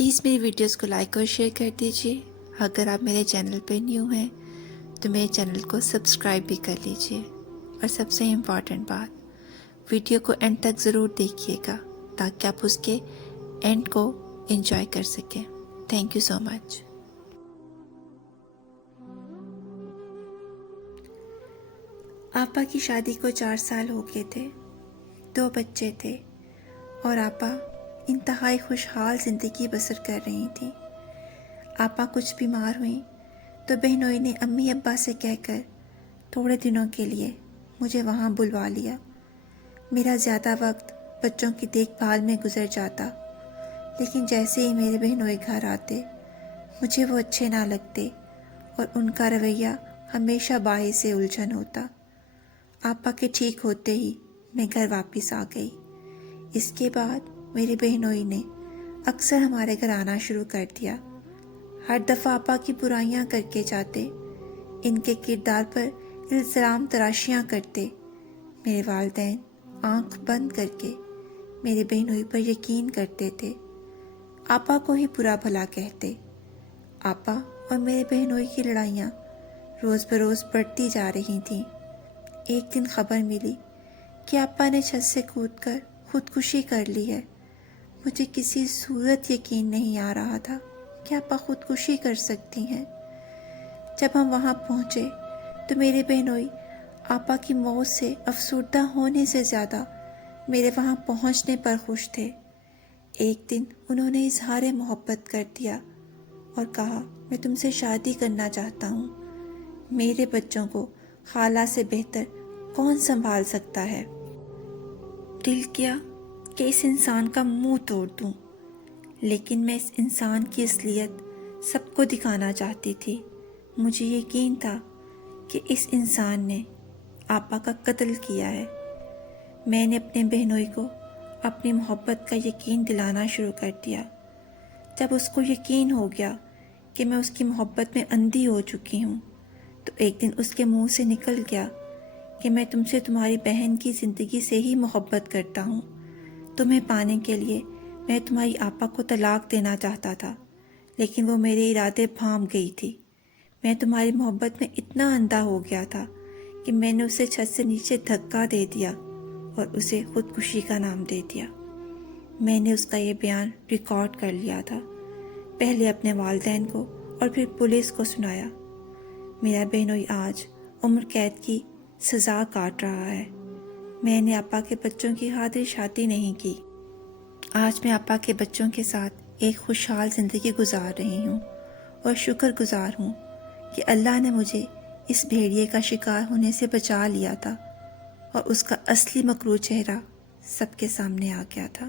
Please میری videos کو like اور شیئر کر دیجیے۔ اگر آپ میرے چینل پہ نیو ہیں تو میرے چینل کو سبسکرائب بھی کر لیجیے، اور سب سے امپورٹنٹ بات، ویڈیو کو اینڈ تک ضرور دیکھیے گا تاکہ آپ اس کے اینڈ کو انجوائے کر سکیں۔ تھینک یو سو مچ۔ آپا کی شادی کو 4 سال ہو گئے تھے، 2 بچے تھے، اور آپا انتہائی خوشحال زندگی بسر کر رہی تھیں۔ آپا کچھ بیمار ہوئیں تو بہنوئی نے امی ابا سے کہہ کر تھوڑے دنوں کے لیے مجھے وہاں بلوا لیا۔ میرا زیادہ وقت بچوں کی دیکھ بھال میں گزر جاتا، لیکن جیسے ہی میرے بہنوئی گھر آتے مجھے وہ اچھے نہ لگتے، اور ان کا رویہ ہمیشہ باعث الجھن ہوتا۔ آپا کے ٹھیک ہوتے ہی میں گھر واپس آ گئی۔ اس کے بعد میری بہنوئی نے اکثر ہمارے گھر آنا شروع کر دیا۔ ہر دفعہ آپا کی برائیاں کر کے جاتے، ان کے کردار پر الزام تراشیاں کرتے۔ میرے والدین آنکھ بند کر کے میری بہنوئی پر یقین کرتے تھے، آپا کو ہی برا بھلا کہتے۔ آپا اور میرے بہنوئی کی لڑائیاں روز بروز بڑھتی جا رہی تھیں۔ ایک دن خبر ملی کہ آپا نے چھت سے کود کر خودکشی کر لی ہے۔ مجھے کسی صورت یقین نہیں آ رہا تھا کہ آپا خودکشی کر سکتی ہیں۔ جب ہم وہاں پہنچے تو میرے بہنوئی آپا کی موت سے افسردہ ہونے سے زیادہ میرے وہاں پہنچنے پر خوش تھے۔ ایک دن انہوں نے اظہار محبت کر دیا اور کہا، میں تم سے شادی کرنا چاہتا ہوں۔ میرے بچوں کو خالہ سے بہتر کون سنبھال سکتا ہے؟ دل کیا کہ اس انسان کا منہ توڑ دوں، لیکن میں اس انسان کی اصلیت سب کو دکھانا چاہتی تھی۔ مجھے یقین تھا کہ اس انسان نے آپا کا قتل کیا ہے۔ میں نے اپنے بہنوئی کو اپنی محبت کا یقین دلانا شروع کر دیا۔ جب اس کو یقین ہو گیا کہ میں اس کی محبت میں اندھی ہو چکی ہوں، تو ایک دن اس کے منہ سے نکل گیا کہ میں تم سے تمہاری بہن کی زندگی سے ہی محبت کرتا ہوں۔ تمہیں پانے کے لیے میں تمہاری آپا کو طلاق دینا چاہتا تھا، لیکن وہ میرے ارادے بھانپ گئی تھی۔ میں تمہاری محبت میں اتنا اندھا ہو گیا تھا کہ میں نے اسے چھت سے نیچے دھکا دے دیا اور اسے خودکشی کا نام دے دیا۔ میں نے اس کا یہ بیان ریکارڈ کر لیا تھا، پہلے اپنے والدین کو اور پھر پولیس کو سنایا۔ میرا بہنوئی آج عمر قید کی سزا کاٹ رہا ہے۔ میں نے آپا کے بچوں کی خاطر شادی نہیں کی۔ آج میں آپا کے بچوں کے ساتھ ایک خوشحال زندگی گزار رہی ہوں، اور شکر گزار ہوں کہ اللہ نے مجھے اس بھیڑیے کا شکار ہونے سے بچا لیا تھا، اور اس کا اصلی مکروہ چہرہ سب کے سامنے آ گیا تھا۔